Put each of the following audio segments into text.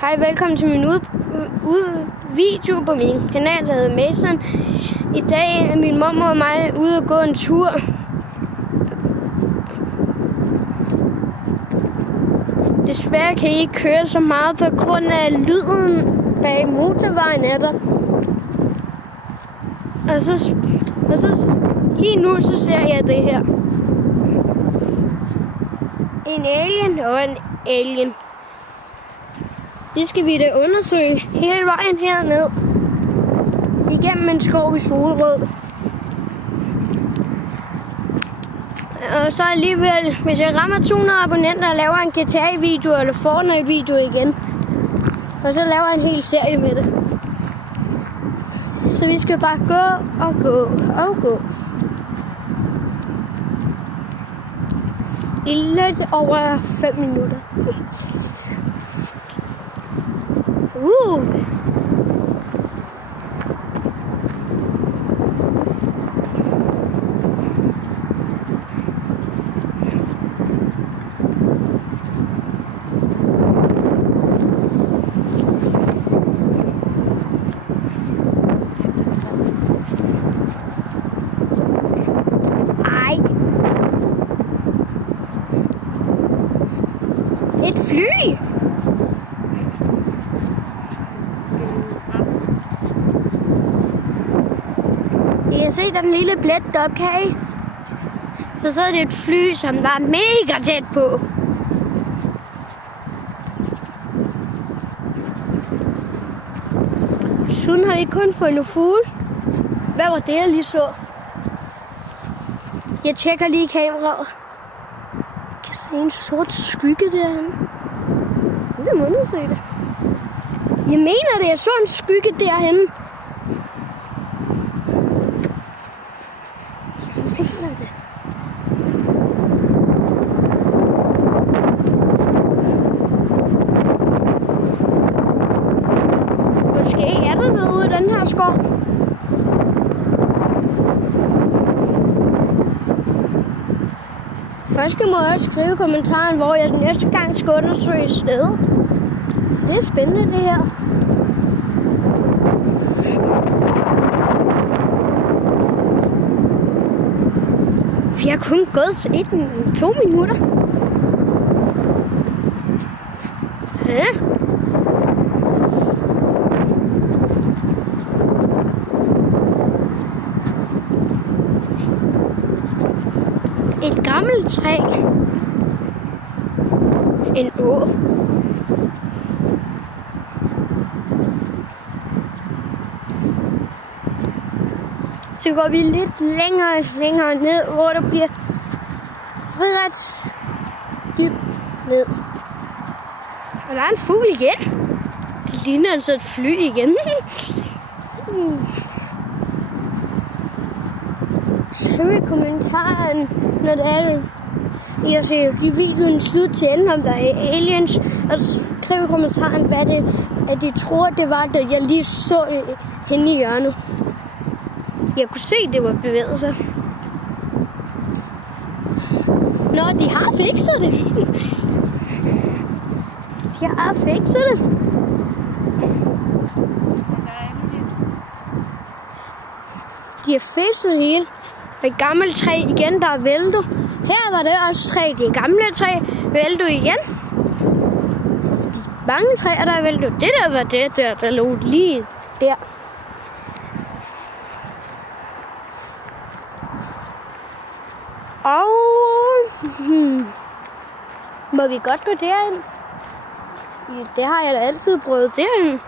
Hej, velkommen til min video på min kanal, der hedder Mason. I dag er min mor og mig ude og gå en tur. Desværre kan I ikke køre så meget på grund af lyden bag motorvejen er der. Og så lige nu så ser jeg det her. En alien og en alien. Det skal vi da undersøge hele vejen herned. Igennem en skov i Solrød. Og så alligevel, hvis jeg rammer 200 abonnenter og laver en GTA-video eller Fortnite-video igen. Og så laver jeg en hel serie med det. Så vi skal bare gå og gå og gå. I lidt over 5 minutter. Et fly! I kan se den lille plet deroppe, kan I? Så er det et fly, som var mega tæt på. Sådan har vi kun fundet fugle. Hvad var det, jeg lige så? Jeg tjekker lige kameraet. Jeg kan se en sort skygge derhen. Det må du se det. Jeg mener det, jeg så en skygge derhen. Jeg mener det. Måske er der noget ude i den her skov. Først skal jeg også skrive i kommentaren, hvor jeg den næste gang skal undersøge stedet. Det er spændende, det her. Vi har kun gået 2 minutter. Ja. Et gammelt træ. En å. Så går vi lidt længere ned, hvor der bliver ret dybt ned. Og der er en fugl igen. Det ligner altså et fly igen. Skriv i kommentaren, når det er det. Jeg ser videoen slut til enden, om der er aliens. Og skriv i kommentaren, hvad det at de tror, det var, da jeg lige så det henne i hjørnet. Jeg kunne se, det var bevæget sig. Nå, de har fikset det. De har fikset det. De har fikset det hele. Et gammelt træ igen, der er væltet. Her var det også træ. Det gamle træ væltet igen. Mange træer, der er væltet. Det der var det der lå lige der. Og må vi godt gå derind? Ja, det har jeg da altid prøvet derind.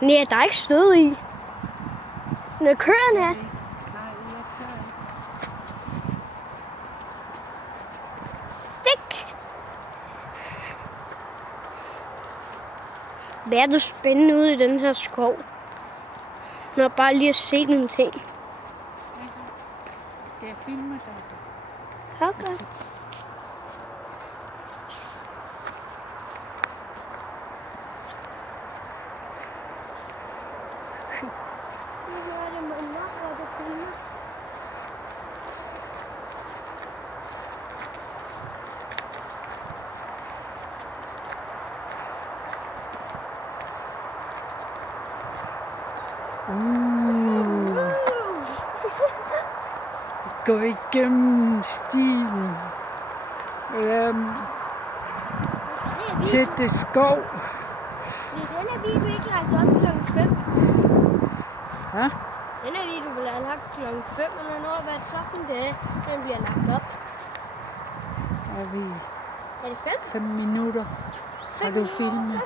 Nej, der er ikke stød i. Når køren er. Stik! Hvad er det spændende ude i den her skov? Når jeg bare lige har set nogle ting. Skal jeg filme dig? Okay. gå igennem stien til det skov. Den her video ikke lagt op klokken 5. Ja? Den her video bliver lagt klokken 5, og når hvad klokken det er, den bliver lagt op. Er vi Er det 5? 5 minutter? Har du filmet?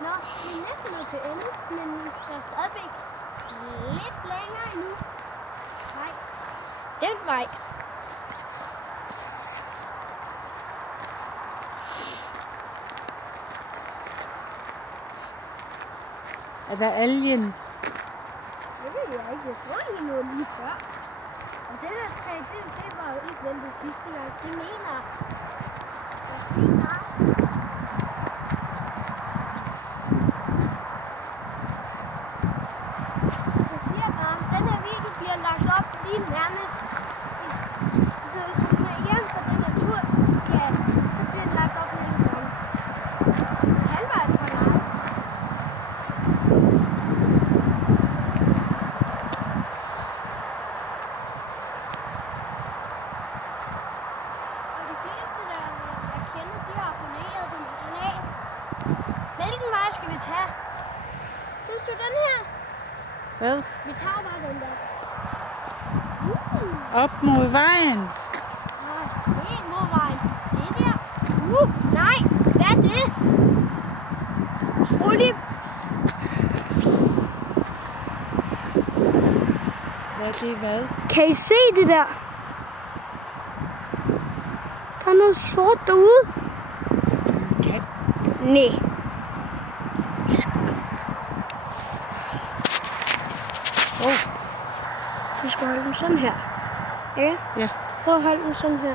Nå, vi er næsten nået til ende, men der er stadigvæk lidt længere endnu. Nej, den vej. Er der algen? Det ved jeg ikke. Jeg tror lige noget lige før. Og det der træ, det var jo ikke væltet sidste gang. Det mener jeg. Måske nej. Jeg siger bare, den her video bliver lagt op lige nærmest. Når vi kommer hjem fra den her tur, ja, så bliver den lagt op med det samme. Halvvejs fra live. Og de fleste, der kender, de har abonneret på min kanal. Hvilken vej skal vi tage? Synes du den her? Hvad? Vi tager bare den der. Op mod vejen. Nej, det er ikke morvejen. Det er der. Nej, hvad er det? Skru lige. Hvad er det, hvad? Kan I se det der? Der er noget sort derude. En kat. Nej. Du skal holde den sådan her. Ja? Ja. Prøv at holde den sådan her.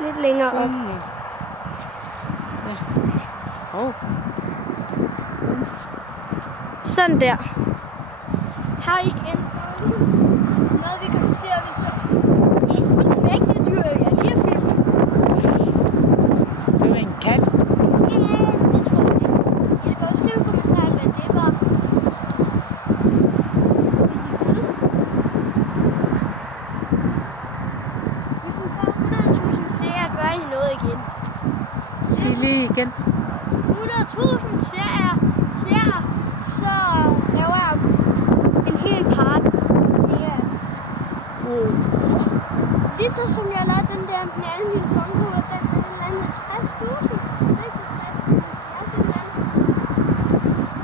Lidt længere op. Sådan. Ja. Sådan der. Her igen. Noget vi kan se, vi så. Ja, nu er den væk, det dyr, jeg lige har filmet. Det var en kat. Ja, det tror jeg ikke. I skal også skrive i kommentaren, hvad det var. Hvis den får 100.000 seere, gør I noget igen. Sig lige igen. 100.000 seere, så laver jeg en hel part. Ja. Lige så som jeg lavede den der med alle mine kontoer, den landede 60.000, 66.000, 70 eller andet.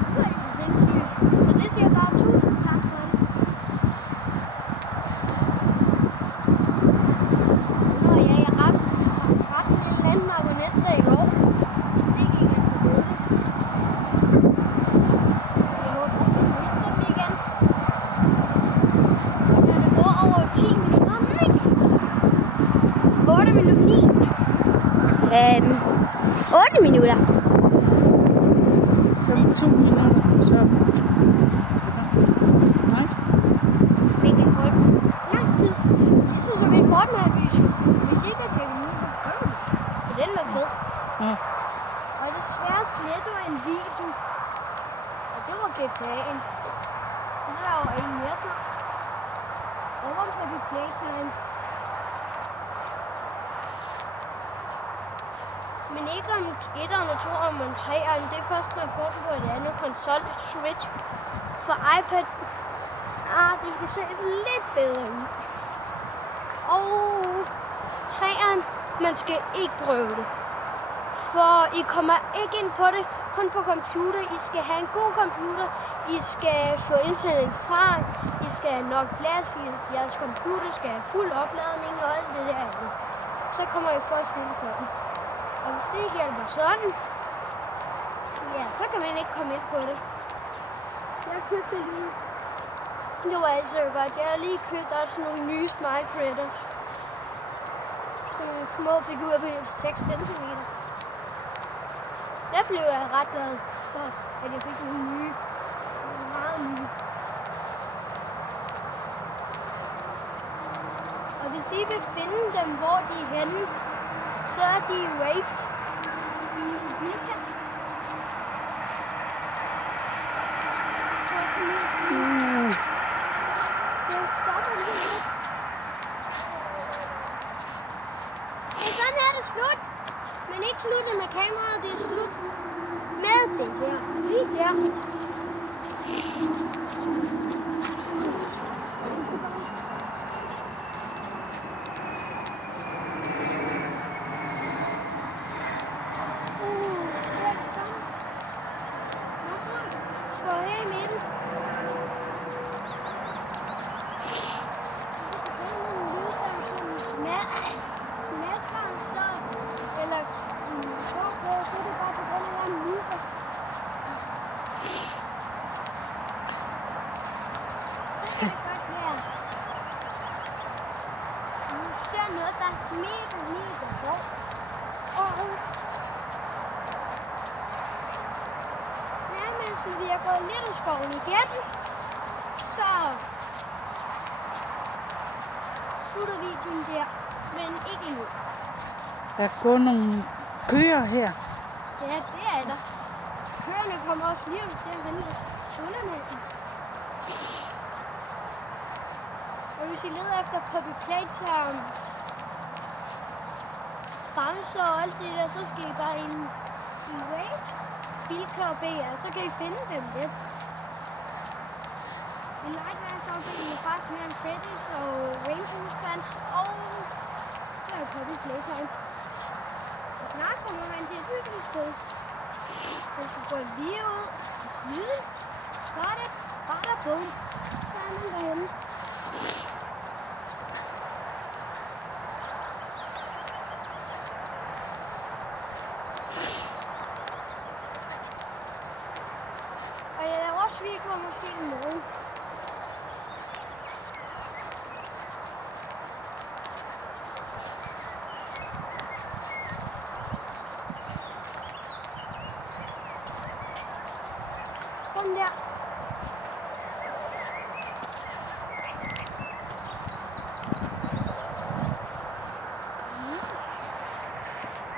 Det var ikke så sindssygt. Så det siger jeg bare 1000 tak for det. Nå ja, jeg ramte en eller anden abonnenter i går. Det gik ikke på det. Jeg håber, at vi mister dem igen. Når det går over 10 minutter, ikke? 8 minutter 9. 8 minutter. Så 2 minutter. Så. Nej. Men det går lang tid. Det er som en Fortnite-video. Hvis ikke jeg tjekker nu, så den var fed. Ja. Og desværre sletter en video. Og det var GTA'en. Så er der jo en mere til. Over på det playtime. Men ikke om 1'eren og 2'eren, men 3'eren. Det er først, man får det på et andet konsol, Switch. For iPad, det skal se lidt bedre ud. Og 3'eren, man skal ikke prøve det. For I kommer ikke ind på det, kun på computer. I skal have en god computer. I skal slå internet fra. I skal have nok plads. Jeres computer skal have fuld opladning og alt det der. Så kommer I først ind sådan. Og hvis det ikke hjælper sådan, ja, så kan man ikke komme ind på det. Jeg købte lige. Det var altså godt. Jeg har lige købt også nogle nye Smile Creators. Sådan nogle små figurer på 6 cm. Der blev jeg ret glad for, at jeg fik nogle nye. Meget nye. Og hvis I vil finde dem, hvor de er henne, så er de raped i Bilka. Så kan I se. slut. Men ikke slutte med kameraet, det er slut med det her. Lige der. Gå her i midten. Noget, der er mega sjovt. Og mens vi er gået lidt i skoven igen, så slutter videoen der, men ikke endnu. Der går nogle køer her. Ja, det er der. Køerne kommer også lige til at vente undernæsen. Og hvis I leder efter Puppy Playtime, bamser og alt det der, så skal I bare ind i Waves, Bilkar BR, så kan I finde dem lidt. En lightweight-afdeling er faktisk mere end Freddy's og Rainbow Spans og så er Puppy Playtime. Og snart kommer man til et hyggeligt sted. Hvis du går lige ud på siden, så er det bare bum. Så er man derhenne. Og jeg laver også videoer måske i morgen. Sådan der.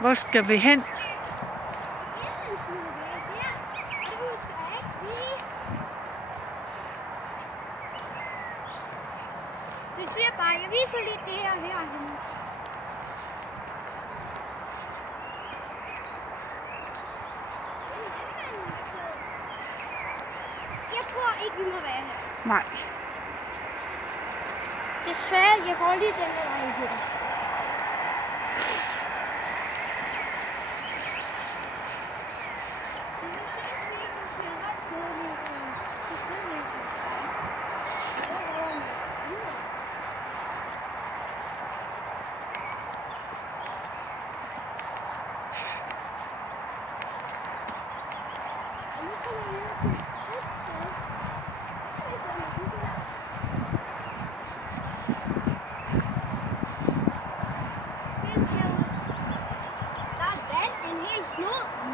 Hvor skal vi hen? Det siger bare, jeg viser lidt det her herhenne. Jeg tror ikke, vi må være her. Nej. Desværre, jeg går lige den her vej her.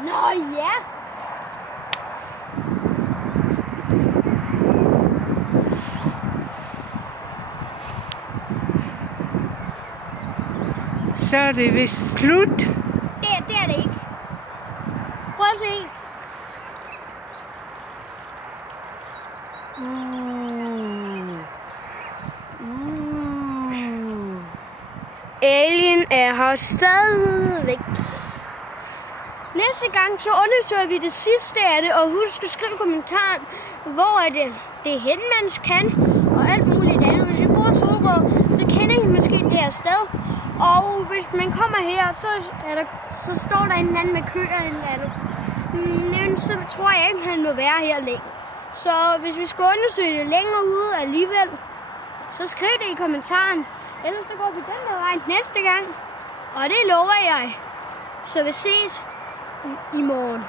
Nå ja! Så er det vist slut. Det er det ikke. Prøv at se. Alien er her stadigvæk. Næste gang så undersøger vi det sidste af det, og husk at skrive kommentaren, hvor er det er henne, man kan, og alt muligt andet. Hvis I bor i Solrød, så kender I måske det her sted. Og hvis man kommer her, så står der en eller anden med køer eller andet. Men så tror jeg ikke, han må være her længe. Så hvis vi skal undersøge det længere ude alligevel, så skriv det i kommentaren. Ellers så går vi den der vej næste gang. Og det lover jeg. Så vi ses i morgen.